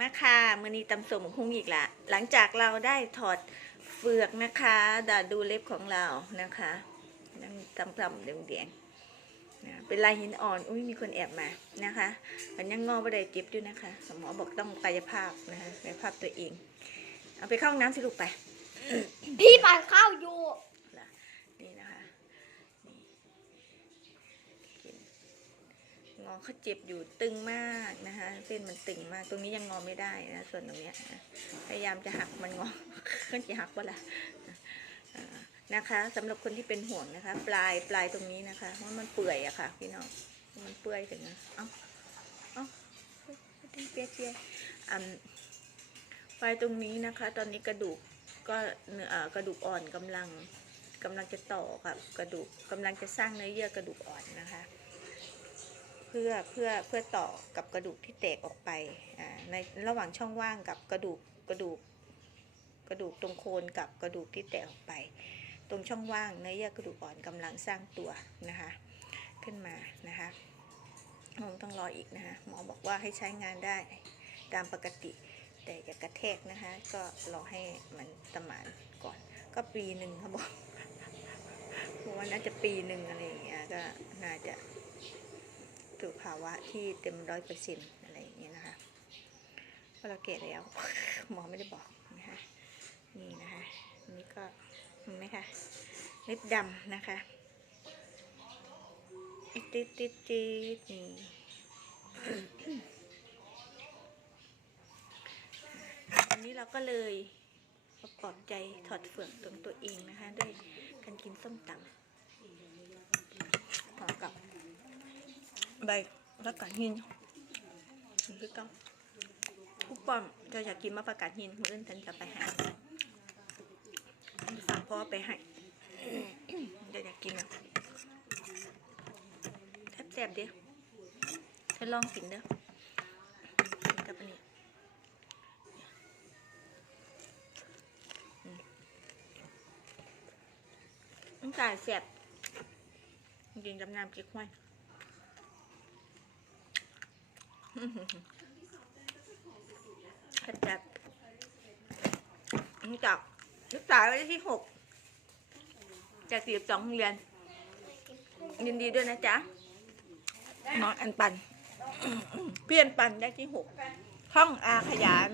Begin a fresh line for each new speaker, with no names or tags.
มาค่ะมือนี้ตำสมคุ้งอีกละหลังจากเราได้ถอดเฟือกนะคะดาดูเล็บของเรานะคะนั่งตำตำๆแดงๆนะเป็นลายหินอ่อนอุ้ยมีคนแอบมานะคะมันยังงอประเดี๋ยวเจ็บอยู่นะคะหมอบอกต้องกายภาพนะคะกายภาพตัวเอง เอาไปเข้าห้องน้ำสิลูกไป
พี่ปันข้าวอยู่
อเขาเจ็บอยู่ตึงมากนะคะเส้นมันตึงมาก ตรงนี้ยังงอไม่ได้นะส่วนตรงเนี้ยนะพยายามจะหักมันงอขึ้นจะหักว่าล่ะนะคะสำหรับคนที่เป็นห่วงนะคะ ปลายปลายตรงนี้นะคะว่ามันเปื่อยอะค่ะ พี่น้องมันเปื่อยถึงนะเอ้าเอ้าเปียกเปียกๆอ่าปลายตรงนี้นะคะ ตอนนี้กระดูกก็เนื้อกระดูกอ่อนกำลังกำลังจะต่อกับกระดูกกำลังจะสร้างเนื้อเยื่อกระดูกอ่อนนะคะ เพื่อเพื่อเพื่อต่อกับกระดูกที่แตกออกไปในระหว่างช่องว่างกับกระดูกกระดูกกระดูกตรงโคนกับกระดูกที่แตกออกไป ตรงช่องว่างเนื้อเยื่อกระดูกอ่อนกำลังสร้างตัวนะคะขึ้นมานะคะคงต้องรออีกนะคะหมอบอกว่าให้ใช้งานได้ตามปกติ แต่อย่ากระแทกนะคะก็รอให้มันสมานก่อน ก็ปีหนึ่งเขาบอกเพราะว่าน่าจะปีหนึ่งอะไรอย่างเงี้ยก็น่าจะาวะที่เต็มร้อยเปอร์เซ็นต์อะไรอย่างเงี้ยนะคะเพราเราเกะแล้ว หมอไม่ได้บอกนะคะนี่นะคะนนี้ก็เห็นไหมคะเล็บดำนะคะติดติดติดติดนี่วันนี้เราก็เลยประกอบใจถอดเฟือกตรงตัวเองนะคะ ด้วยการกินส้มตำพร้อมกับใบ ประกาศหินคือเก้าผู้ป้อมจะอยากกินมะประกาศหินมื้ออื่นฉันจะไปหาฝากพ่อไปให้เดี๋ยวอยากกินอะแซ่บๆเดียวเธอลองกินเด้อกับอันนี้ต้องจ่ายเสียบจริงๆจำนำเก๊กฮวย ขจัดนี่จับลูกสาวไว้ที่หกจากสี่สองโรงเรียน ยินดีด้วยนะจ๊ะ น้องอันปัน เพี่อนปันได้ที่หกห้องอาขยาน